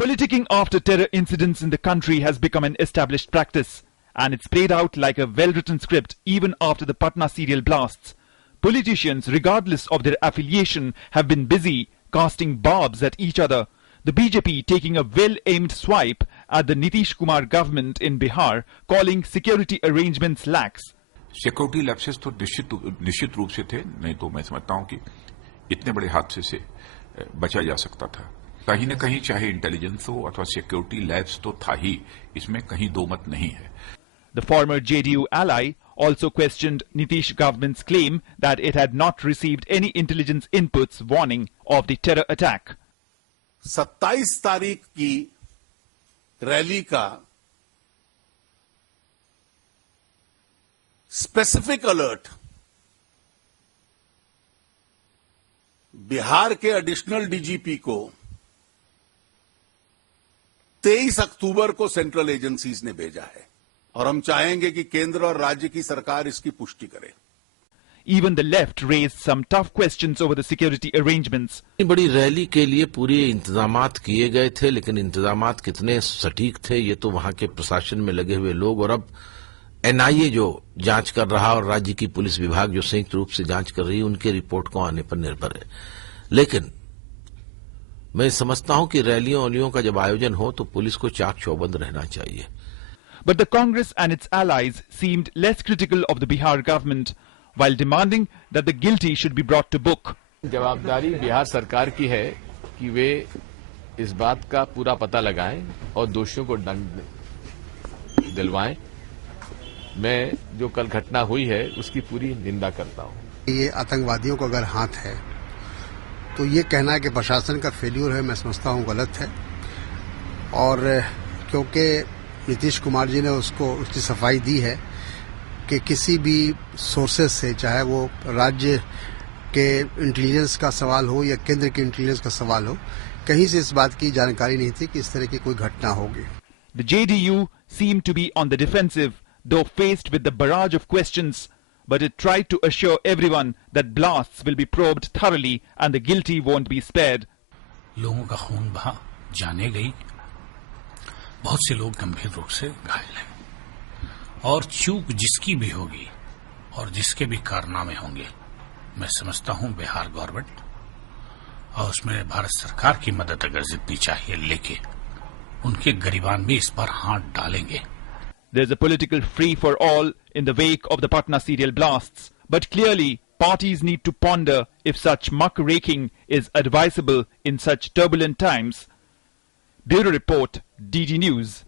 Politicking after terror incidents in the country has become an established practice, and it's played out like a well-written script even after the Patna serial blasts. Politicians, regardless of their affiliation, have been busy casting barbs at each other. The BJP taking a well-aimed swipe at the Nitish Kumar government in Bihar, calling security arrangements lax. Security lapses तो निश्चित रूप से थे, नहीं तो मैं समझता हूं कि इतने बड़े हादसे से बचा जा सकता था। कहीं न कहीं चाहे इंटेलिजेंस हो अथवा सिक्योरिटी लैब्स तो था ही, इसमें कहीं दो मत नहीं है। The former JDU ally also questioned Nitish government's claim that it had not received any intelligence inputs warning of the terror attack. 27 तारीख की रैली का स्पेसिफिक अलर्ट बिहार के एडिशनल डीजीपी को 23 अक्टूबर को सेंट्रल एजेंसीज ने भेजा है और हम चाहेंगे कि केंद्र और राज्य की सरकार इसकी पुष्टि करे। Even the left raised some tough questions over the security arrangements. बड़ी रैली के लिए पूरे इंतजामात किए गए थे, लेकिन इंतजामात कितने सटीक थे ये तो वहां के प्रशासन में लगे हुए लोग और अब एनआईए जो जांच कर रहा और राज्य की पुलिस विभाग जो संयुक्त रूप से जांच कर रही है उनके रिपोर्ट को आने पर निर्भर है। लेकिन मैं समझता हूं कि रैलियों का जब आयोजन हो तो पुलिस को चाक चौबंद रहना चाहिए। But the Congress and its allies seemed less critical of the Bihar government, while demanding that the guilty should be brought to book. जवाबदारी बिहार सरकार की है कि वे इस बात का पूरा पता लगाएं और दोषियों को दंड दिलवाएं। मैं जो कल घटना हुई है उसकी पूरी निंदा करता हूं। ये आतंकवादियों का अगर हाथ है तो ये कहना है कि प्रशासन का फेल्यूर है, मैं समझता हूं गलत है। और क्योंकि नीतीश कुमार जी ने उसकी सफाई दी है कि किसी भी सोर्सेस से, चाहे वो राज्य के इंटेलिजेंस का सवाल हो या केंद्र के इंटेलिजेंस का सवाल हो, कहीं से इस बात की जानकारी नहीं थी कि इस तरह की कोई घटना होगी। The JDU seemed to be on the defensive, though faced with the barrage of questions, but it tried to assure everyone that blasts will be probed thoroughly and the guilty won't be spared. लोगों का खून बहा, जाने गई, बहुत से लोग गंभीर रूप से घायल हैं और चूक जिसकी भी होगी और जिसके भी कारनामे होंगे, मैं समझता हूं बिहार गवर्नमेंट और उसमें भारत सरकार की मदद अगर जितनी चाहिए लेके उनके गरीबान भी इस पर हाथ डालेंगे। There's a political free-for-all in the wake of the Patna serial blasts, but clearly parties need to ponder if such muck-raking is advisable in such turbulent times. Bureau Report, DD News.